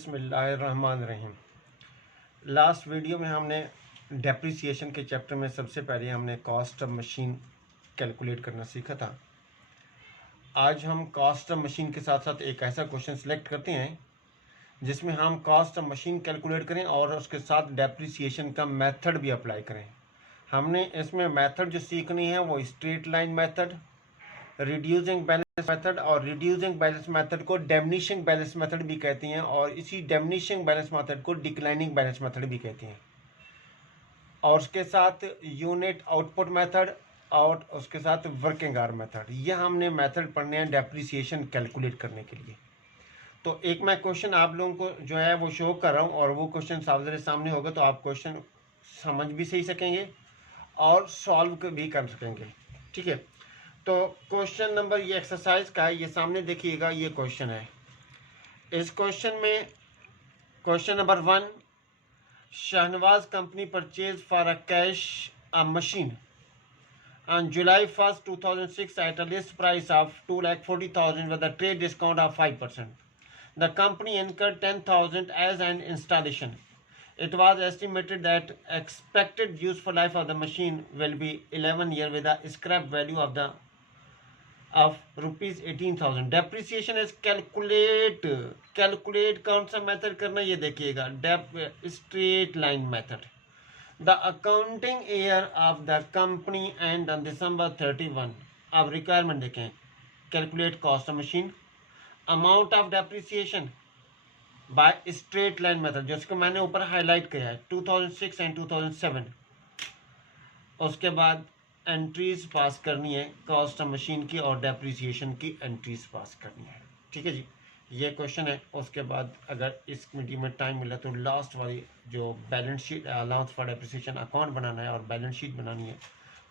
बिस्मिल्लाहिर्रहमानिर्रहीम। Last video में हमने डेप्रिसिएशन के चैप्टर में सबसे पहले हमने कॉस्ट ऑफ मशीन कैलकुलेट करना सीखा था। आज हम कॉस्ट ऑफ मशीन के साथ साथ एक ऐसा क्वेश्चन सिलेक्ट करते हैं जिसमें हम कॉस्ट ऑफ मशीन कैलकुलेट करें और उसके साथ डेप्रिसिएशन का मेथड भी अप्लाई करें। हमने इसमें मेथड जो सीखनी है वो straight line method, reducing balance method, और रिड्यूसिंग बैलेंस मेथड को डिमिनिशिंग बैलेंस मेथड भी कहते हैं, और इसी डिमिनिशिंग बैलेंस मेथड को डिक्लाइनिंग बैलेंस मेथड भी कहते हैं। और उसके साथ यूनिट आउटपुट मेथड और उसके साथ वर्किंग आवर मेथड, ये हमने मेथड पढ़ने हैं डेप्रिसिएशन कैलकुलेट करने के लिए। तो एक मैं क्वेश्चन आप लोगों को जो है वो शो कर रहा हूँ और वो क्वेश्चन सामने होगा तो आप क्वेश्चन समझ भी सही सकेंगे और सॉल्व भी कर सकेंगे। ठीक है, तो क्वेश्चन नंबर ये एक्सरसाइज का है, ये सामने देखिएगा, ये क्वेश्चन है। इस क्वेश्चन में question number 1, Shahnawaz company purchase for a cash a machine on July 1st, 2006 at a list price of 2,40,000 with a trade discount of 5%. The company incurred 10,000 as an installation. It was estimated that expected useful life of the machine will be 11 years with a scrap value of rupees 18,000. Depreciation is calculate कौन सा method करना ये देखिएगा, straight line method. The accounting year of the company end on December 31. अब requirement देखें, calculate cost of machine, amount of depreciation by straight line method, जिसको मैंने ऊपर हाईलाइट किया है, 2006 एंड 2007। उसके बाद एंट्रीज पास करनी है कॉस्ट ऑफ मशीन की और डेप्रिसिएशन की एंट्रीज पास करनी है। ठीक है जी, ये क्वेश्चन है। उसके बाद अगर इस मीटिंग में टाइम मिला तो लास्ट वाली जो balance sheet, allowance for depreciation account बनाना है और बैलेंस शीट बनानी है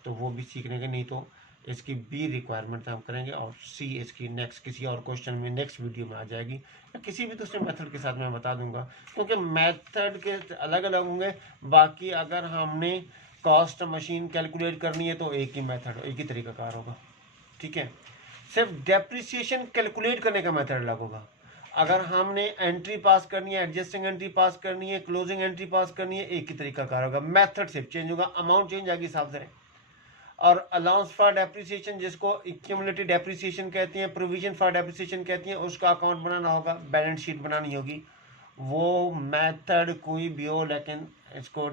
तो वो भी सीखने के, नहीं तो इसकी बी रिक्वायरमेंट हम करेंगे और सी इसकी नेक्स्ट किसी और क्वेश्चन में नेक्स्ट वीडियो में आ जाएगी, या किसी भी दूसरे मेथड के साथ मैं बता दूंगा, क्योंकि मेथड के अलग अलग होंगे। बाकी अगर हमने कॉस्ट मशीन कैलकुलेट करनी है तो एक ही मेथड, एक ही तरीकाकार होगा। ठीक है, सिर्फ डेप्रिसिएशन कैलकुलेट करने का मेथड अलग होगा। अगर हमने एंट्री पास करनी है, एडजस्टिंग एंट्री पास करनी है, क्लोजिंग एंट्री पास करनी है, एक ही तरीकाकार होगा। मेथड सिर्फ चेंज होगा, अमाउंट चेंज आएगी हिसाब से। और अलाउंस फॉर डेप्रिसिएशन, जिसको एक्यूमुलेटेड डेप्रिसिएशन कहते हैं, प्रोविजन फॉर डेप्रिसिएशन कहते हैं, उसका अकाउंट बनाना होगा, बैलेंस शीट बनानी होगी। वो मेथड कोई भी हो लेकिन इसको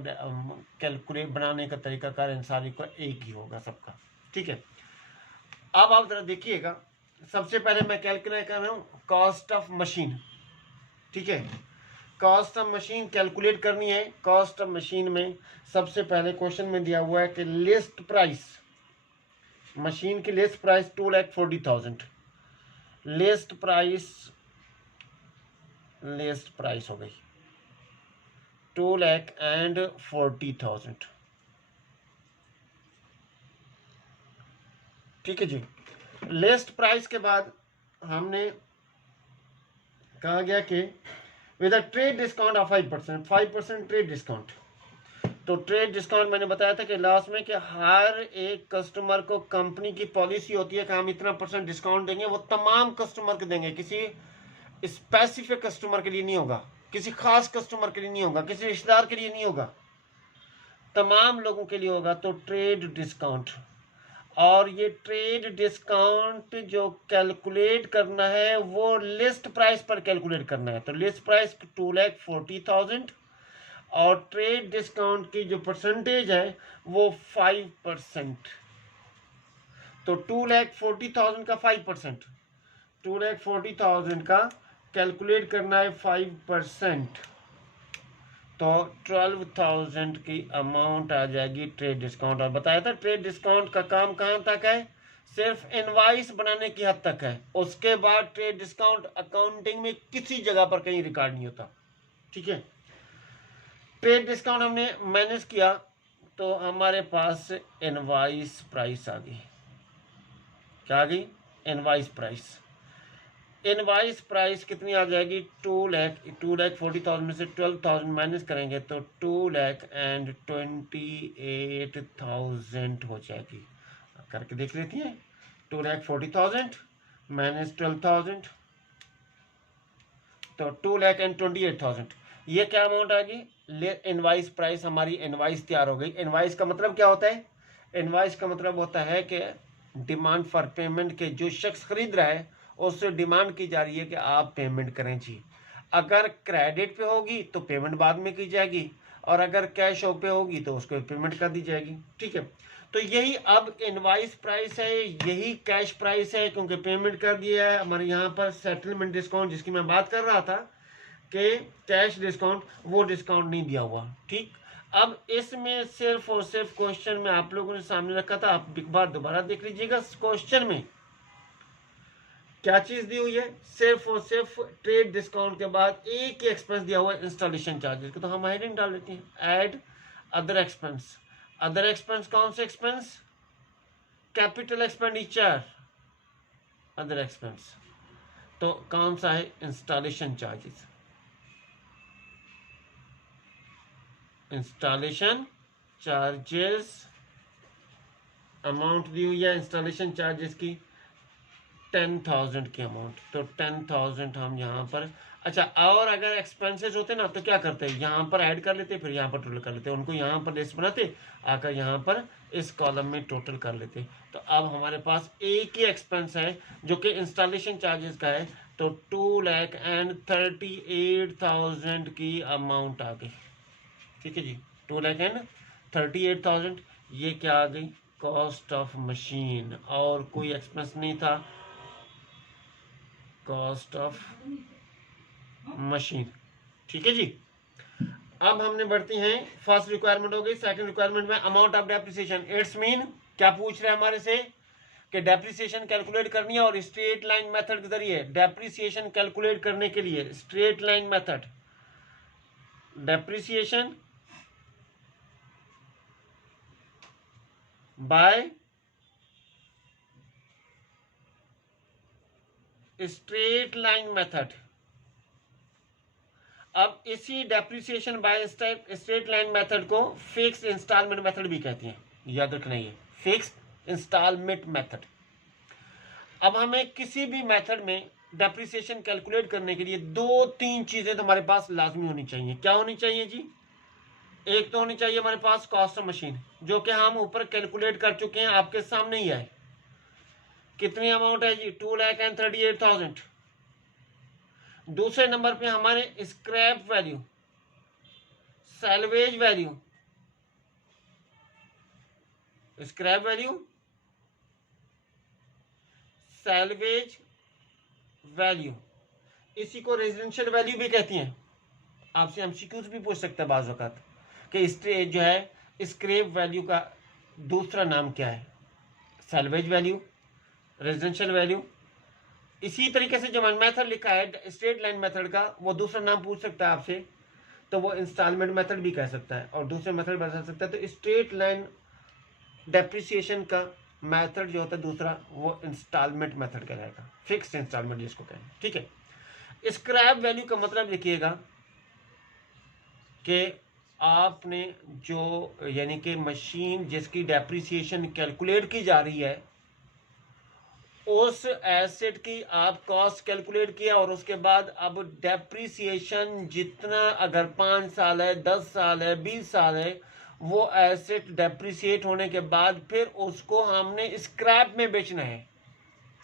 कैलकुलेट बनाने का तरीकाकार इन सारी का एक ही होगा सबका। ठीक है, अब आप जरा देखिएगा, सबसे पहले मैं कैलकुलेट कर रहा हूँ कॉस्ट ऑफ मशीन। ठीक है, कॉस्ट ऑफ मशीन कैलकुलेट करनी है। कॉस्ट ऑफ मशीन में सबसे पहले क्वेश्चन में दिया हुआ है कि लिस्ट प्राइस, मशीन की लिस्ट प्राइस 2,40,000। लिस्ट प्राइस हो गई 2,40,000। ठीक है जी, लिस्ट प्राइस के बाद हमने कहा गया कि with a trade discount of 5% trade discount. तो ट्रेड डिस्काउंट मैंने बताया था कि लास्ट में कि हर एक कस्टमर को कंपनी की पॉलिसी होती है कि हम इतना % डिस्काउंट देंगे, वो तमाम कस्टमर को देंगे, किसी स्पेसिफिक कस्टमर के लिए नहीं होगा, किसी खास कस्टमर के लिए नहीं होगा, किसी रिश्तेदार के लिए नहीं होगा, तमाम लोगों के लिए होगा। तो ट्रेड डिस्काउंट, और ये ट्रेड डिस्काउंट जो कैलकुलेट करना है वो लिस्ट प्राइस पर कैलकुलेट करना है। तो लिस्ट प्राइस 2,40,000 और ट्रेड डिस्काउंट की जो परसेंटेज है वो 5%। तो 2,40,000 का 5%, 2,40,000 का कैलकुलेट करना है 5%, तो 12,000 की अमाउंट आ जाएगी ट्रेड डिस्काउंट। और बताया था ट्रेड डिस्काउंट का काम कहाँ तक है, सिर्फ इनवाइस बनाने की हद तक है। उसके बाद ट्रेड डिस्काउंट अकाउंटिंग में किसी जगह पर कहीं रिकॉर्ड नहीं होता। ठीक है, ट्रेड डिस्काउंट हमने मैनेज किया तो हमारे पास इनवाइस प्राइस आ गई। क्या आ गई, इनवाइस प्राइस। इनवाइस प्राइस कितनी आ जाएगी, 2,40,000 में से 12,000 माइनस करेंगे तो 2,28,000 हो जाएगी। करके देख लेती हैं, 2,40,000 माइनस 12,000 तो 2,28,000 ये क्या अमाउंट आ गई? इनवाइस प्राइस, हमारी इनवाइस तैयार हो गई। इनवाइस का मतलब क्या होता है? इनवाइस का मतलब होता है कि डिमांड फॉर पेमेंट के जो शख्स खरीद रहा है उससे डिमांड की जा रही है कि आप पेमेंट करें जी। अगर क्रेडिट पे होगी तो पेमेंट बाद में की जाएगी, और अगर कैश पे होगी तो उसको पेमेंट कर दी जाएगी। ठीक है, तो यही अब इनवाइस प्राइस है, यही कैश प्राइस है, क्योंकि पेमेंट कर दिया है। हमारे यहाँ पर सेटलमेंट डिस्काउंट जिसकी मैं बात कर रहा था कि कैश डिस्काउंट, वो डिस्काउंट नहीं दिया हुआ। ठीक, अब इसमें सिर्फ और सिर्फ क्वेश्चन में आप लोगों ने सामने रखा था, आप एक बार दोबारा देख लीजिएगा। क्वेश्चन में क्या चीज दी हुई है? सिर्फ और सिर्फ ट्रेड डिस्काउंट के बाद एक ही एक्सपेंस दिया हुआ है, इंस्टॉलेशन चार्जेस का, तो हम हेडिंग डाल देते हैं add other expense. Other expense कौन से expense? Capital expenditure other expense, तो कौन सा है? Installation charges. Installation charges amount दी हुई है इंस्टॉलेशन चार्जेस की 10,000 की अमाउंट, तो 10,000 हम यहाँ पर। अच्छा, और अगर एक्सपेंसेस होते ना तो क्या करते हैं? यहाँ पर ऐड कर लेते, फिर यहाँ पर टोटल कर लेते, उनको यहाँ पर लिस्ट बनाते, आकर यहाँ पर इस कॉलम में टोटल कर लेते। तो अब हमारे पास एक ही एक्सपेंस है जो कि इंस्टॉलेशन चार्जेस का है, तो 2,38,000 की अमाउंट आ गई। ठीक है जी, 2,38,000 ये क्या आ गई? कॉस्ट ऑफ मशीन, और कोई एक्सपेंस नहीं था, कॉस्ट ऑफ मशीन। ठीक है जी, अब हमने बढ़ते हैं, फर्स्ट रिक्वायरमेंट हो गई। सेकंड रिक्वायरमेंट में amount of depreciation. It's mean क्या पूछ रहे हैं हमारे से कि डेप्रिसिएशन कैलकुलेट करनी है, और स्ट्रेट लाइन मेथड के जरिए डेप्रिसिएशन कैलकुलेट करने के लिए straight line method, depreciation by straight line method. अब इसी depreciation by straight line method को फिक्स्ड इंस्टॉलमेंट मेथड भी कहते हैं, याद रखना ये फिक्स्ड इंस्टॉलमेंट मेथड। अब हमें किसी भी मेथड में डेप्रिसिएशन कैलकुलेट करने के लिए दो तीन चीजें तो हमारे पास लाजमी होनी चाहिए। क्या होनी चाहिए जी? एक तो होनी चाहिए हमारे पास कॉस्ट ऑफ मशीन, जो कि हम ऊपर कैलकुलेट कर चुके हैं, आपके सामने ही है। कितनी अमाउंट है जी? 2,38,000। दूसरे नंबर पे हमारे scrap value, salvage value, scrap value, salvage value, इसी को रेजिडेंशियल वैल्यू भी कहती हैं। आपसे एमसीक्यूज भी पूछ सकता है बाज़ वक़्त कि जो है स्क्रैप वैल्यू का दूसरा नाम क्या है? Salvage value, residential value. इसी तरीके से जो मेथड लिखा है स्ट्रेट लाइन मेथड का, वो दूसरा नाम पूछ सकता है आपसे, तो वो इंस्टॉलमेंट मेथड भी कह सकता है, और दूसरे मेथड बता सकता है। तो स्ट्रेट लाइन डेप्रिसिएशन का मेथड जो होता है दूसरा, वो इंस्टॉलमेंट मेथड कहलाएगा, फिक्स्ड इंस्टॉलमेंट जिसको कहें। ठीक है, स्क्रैप वैल्यू का मतलब लिखिएगा कि आपने जो, यानी कि मशीन जिसकी डेप्रिसिएशन कैलकुलेट की जा रही है, उस एसेट की आप कॉस्ट कैलकुलेट किया, और उसके बाद अब डेप्रिसिएशन जितना, अगर 5 साल है, 10 साल है, 20 साल है, वो एसेट डेप्रिसिएट होने के बाद फिर उसको हमने स्क्रैप में बेचना है,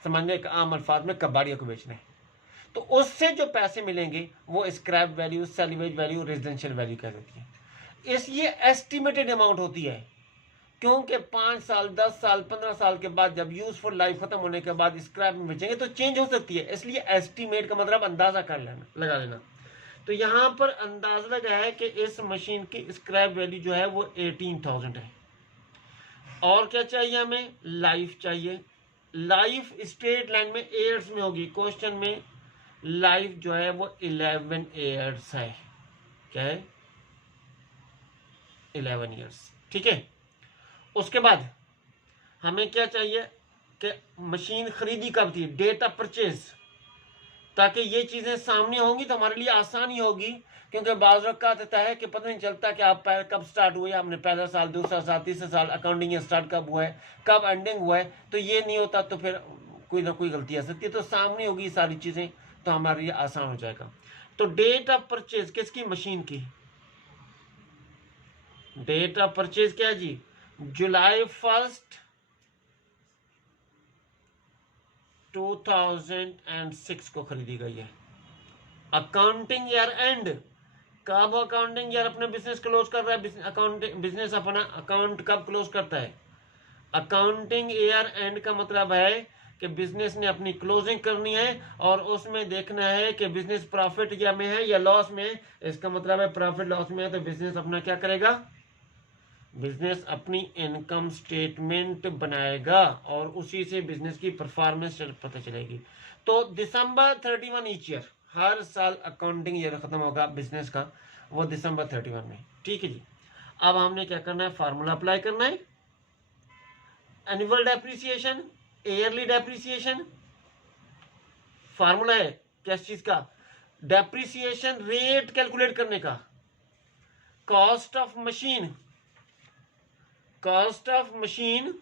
समझने का आम अल्फाज में कबाड़ियों को बेचना है। तो उससे जो पैसे मिलेंगे वो scrap value, salvage value, residential value कह देती है। इसलिए एस्टिमेटेड अमाउंट होती है, क्योंकि 5 साल, 10 साल, 15 साल के बाद जब यूजफुल लाइफ खत्म होने के बाद स्क्रैप में बेचेंगे तो चेंज हो सकती है, इसलिए एस्टिमेट का मतलब अंदाजा कर लेना, लगा लेना। तो यहाँ पर अंदाजा लगा है कि इस मशीन की स्क्रैप वैल्यू जो है वो 18,000 है। और क्या चाहिए हमें? लाइफ चाहिए। लाइफ स्ट्रेट लाइन में ईयर्स में होगी, क्वेश्चन में लाइफ जो है वो 11 ईयर्स है। क्या है? 11 ईयर्स। ठीक है, उसके बाद हमें क्या चाहिए कि मशीन खरीदी कब थी, डेट ऑफ परचेज, ताकि ये चीज़ें सामने होंगी तो हमारे लिए आसानी होगी। क्योंकि बाज़ वक़्त आता है कि पता नहीं चलता कि आप कब स्टार्ट हुए, हमने पहला साल, दूसरा साल, तीसरा साल, अकाउंटिंग स्टार्ट कब हुआ है, कब एंडिंग हुआ है, तो ये नहीं होता, तो फिर कोई ना कोई गलती आ सकती है। तो सामने होगी सारी चीज़ें, तो हमारे लिए आसान हो जाएगा। तो डेट ऑफ परचेज किसकी, मशीन की। डेट ऑफ परचेज क्या है जी, जुलाई 1 2006 को खरीदी गई है। अकाउंटिंग ईयर एंड, कब अकाउंटिंग ईयर अपने बिजनेस क्लोज कर रहा है, अकाउंटिंग बिजनेस अपना अकाउंट कब क्लोज करता है। अकाउंटिंग ईयर एंड का मतलब है कि बिजनेस ने अपनी क्लोजिंग करनी है और उसमें देखना है कि बिजनेस प्रॉफिट या में है या लॉस में है। इसका मतलब है प्रॉफिट लॉस में है तो बिजनेस अपना क्या करेगा, बिजनेस अपनी इनकम स्टेटमेंट बनाएगा और उसी से बिजनेस की परफॉर्मेंस पता चलेगी। तो दिसंबर 31 ईच ईयर, हर साल अकाउंटिंग ईयर खत्म होगा बिजनेस का, वो दिसंबर 31 में। ठीक है जी। अब हमने क्या करना है, फार्मूला अप्लाई करना है। Annual depreciation, yearly depreciation, formula है किस चीज का, डेप्रिसिएशन रेट कैलकुलेट करने का। Cost of machine, cost of machine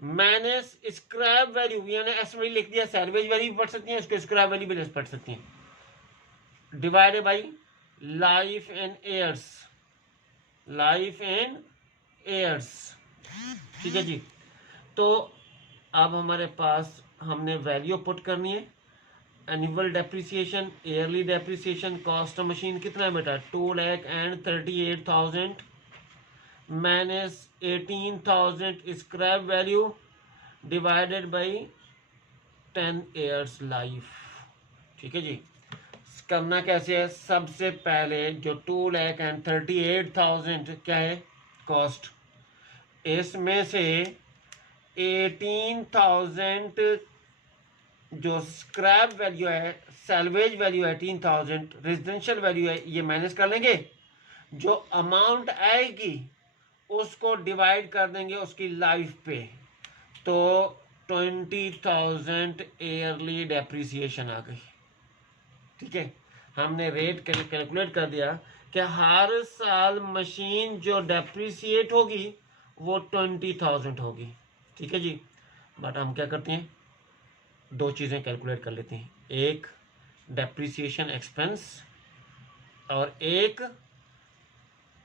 minus scrap value, यानी एसवी लिख दिया, सैलवेज वैल्यू भी पढ़ सकती हैं, इसको स्क्रैप वैल्यू भी पढ़ सकती हैं, divided by life and years, life and years. ठीक है जी। तो अब हमारे पास हमने वैल्यू पुट करनी है। Annual depreciation, yearly depreciation, cost of machine कितना है बेटा, 2,38,000 minus 18,000 scrap value divided by 10 years life. ठीक है जी। करना कैसे है, सबसे पहले जो 2,38,000 क्या है कॉस्ट, इसमें से 18,000 जो स्क्रैप वैल्यू है, सैलवेज वैल्यू है 18,000, रेजिडेंशियल वैल्यू है, ये माइनस कर लेंगे। जो अमाउंट आएगी उसको डिवाइड कर देंगे उसकी लाइफ पे, तो 20,000 ईयरली डेप्रिसिएशन आ गई। ठीक है, हमने रेट कैलकुलेट कर दिया कि हर साल मशीन जो डेप्रिसिएट होगी वो 20,000 होगी। ठीक है जी। बट हम क्या करते हैं, दो चीज़ें कैलकुलेट कर लेते हैं, एक डेप्रिसिएशन एक्सपेंस और एक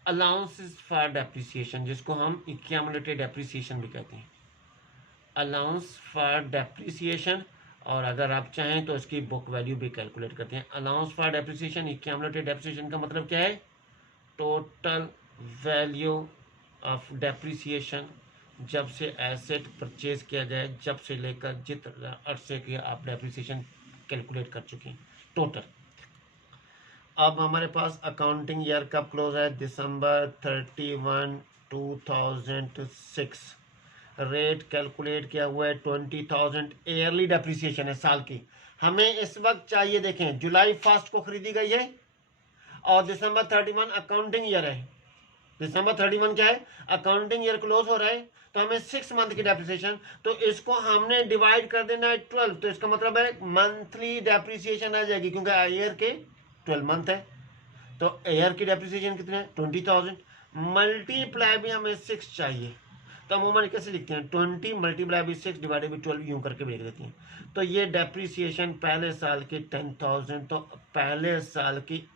अलाउंसेस फॉर डेप्रिसिएशन, जिसको हम एक्यूमुलेटेड डेप्रिसिएशन भी कहते हैं। अलाउंस फॉर डेप्रिसिएशन, और अगर आप चाहें तो इसकी बुक वैल्यू भी कैलकुलेट करते हैं। Allowance for depreciation, accumulated depreciation का मतलब क्या है, टोटल वैल्यू ऑफ डेप्रिसिएशन जब से एसेट परचेज किया जाए, जब से लेकर जितना अरसे के आप डेप्रिसिएशन कैलकुलेट कर चुके हैं टोटल। अब हमारे पास अकाउंटिंग ईयर कब क्लोज है, दिसंबर 31, 2006। रेट कैलकुलेट किया हुआ है 20,000, ईयरली डेप्रिसिएशन है साल की। हमें इस वक्त चाहिए, देखें जुलाई 1 को खरीदी गई है और दिसंबर 31 अकाउंटिंग ईयर है। दिसंबर 31 क्या है, अकाउंटिंग ईयर क्लोज हो रहा है, तो हमें 6 मंथ की डेप्रिसिएशन, तो इसको हमने डिवाइड कर देना है 12, तो इसका मतलब है मंथली डेप्रिसिएशन आ जाएगी, क्योंकि ईयर के 12 मंथ है। तो ईयर की डेप्रिसिएशन कितने है, 20,000, मल्टीप्लाई भी हमें 6 चाहिए, तो अमूमन कैसे लिखते हैं, 20 मल्टीप्लाई बाई 6 डिवाइडेड बाई 12 यूं करके भी लिख देते हैं। तो ये डेप्रिसिएशन पहले साल की 10,000, तो पहले साल की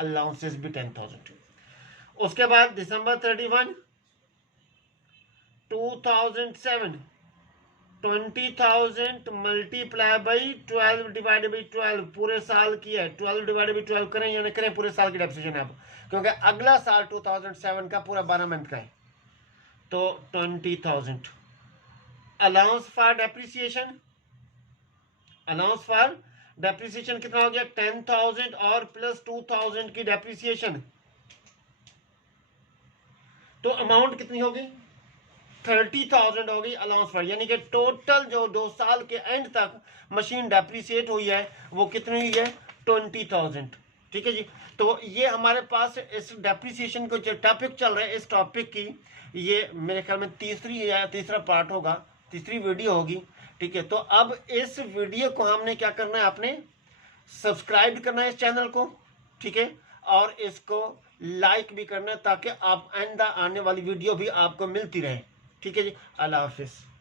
अलाउंसेस भी 10,000। उसके बाद दिसंबर 31, 2007, 20,000 मल्टीप्लाई बाई 12 डिवाइडेड बाई 12, पूरे साल की है, 12 डिवाइडेड बाई 12 करें या नहीं करें, पूरे साल की डेप्रिसिएशन है आप, क्योंकि अगला साल 2007 का पूरा 12 मंथ का है। तो 20,000 allowance for depreciation, allowance for depreciation कितना हो गया, 10,000 और प्लस 2,000 की डेप्रिसिएशन, तो अमाउंट कितनी होगी, 30,000 होगी अलाउंस फॉर, यानी कि टोटल जो 2 साल के एंड तक मशीन डेप्रिसिएट हुई है वो कितनी हुई है, 20,000। ठीक है जी। तो ये हमारे पास इस डेप्रिसिएशन को जो टॉपिक चल रहा है, इस टॉपिक की ये मेरे ख्याल में तीसरा पार्ट होगा, तीसरी वीडियो होगी। ठीक है, तो अब इस वीडियो को हमने क्या करना है, आपने सब्सक्राइब करना है इस चैनल को। ठीक है, और इसको लाइक भी करना है ताकि आप आइंदा आने वाली वीडियो भी आपको मिलती रहे। ठीक है जी, अल्लाह हाफिज़।